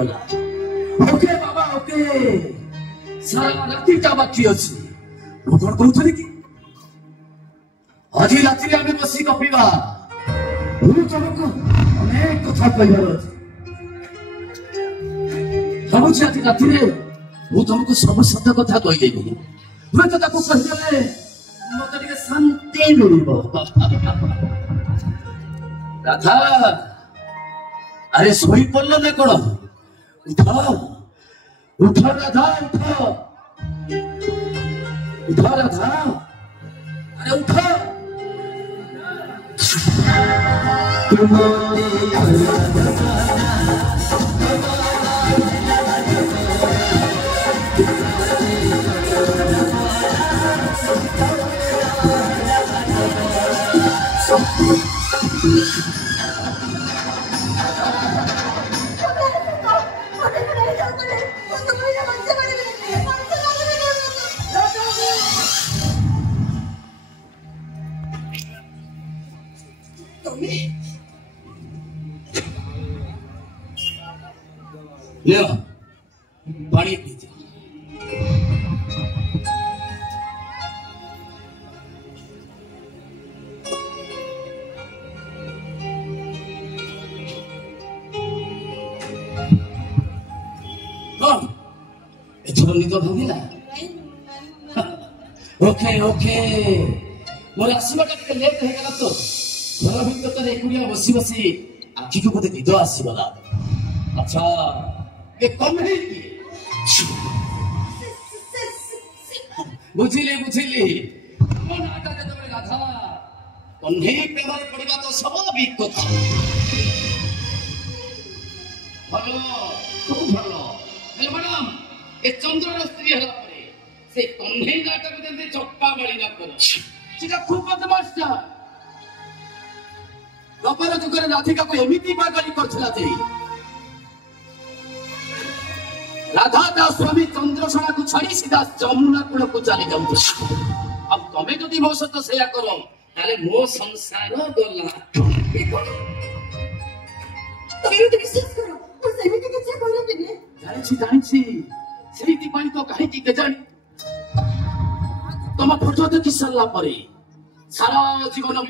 okay बाबा okay सारा राति बाकी अच्छी कौन कहते कि आज राति आम बस गपा तुमको अनेक कथा कहबार भावुँ आज राति मुझे तुमको सब सत कथा कहीदेवी हुए तो कहीदे मत शांति मिल राधा अरे सोई पड़ल ना कौन उठ उठ राधा उठ राधा अरे उठ ले पानी पीते निद भांगिला ओके ओके मोर आसवाटा टिके लेट हो गला तो घर भीतर एकुड़िया बसी बसी आखि को बोधे निद आसीगला अच्छा ये कम है बुझिले बुझिले मन आटा दे तबे राधा कन्हे प्रेम पड़िबा तो स्वाभाविक कथा भलो खूब भलो हेलो मैडम ए चंद्रर स्त्री हला परे से कन्हे नाटक दे चक्का बाड़ी ना करो सेटा खूब बदमाशटा गपर जुगर राधिका को एमिति पागली करथला जे राधा ता स्वामी चंद्रशोणा को छाड़ी सीधा जमुना कूल को चली जाऊ अब तमे जदि मो सहित सेया करो ताले मो संसार गला तमे तो विश्वास करो तो सेमिति के जे करो बिने जानि सेमिति पानी तो काहे की जानि तम फोटो देखि सरला परे सारा जीवन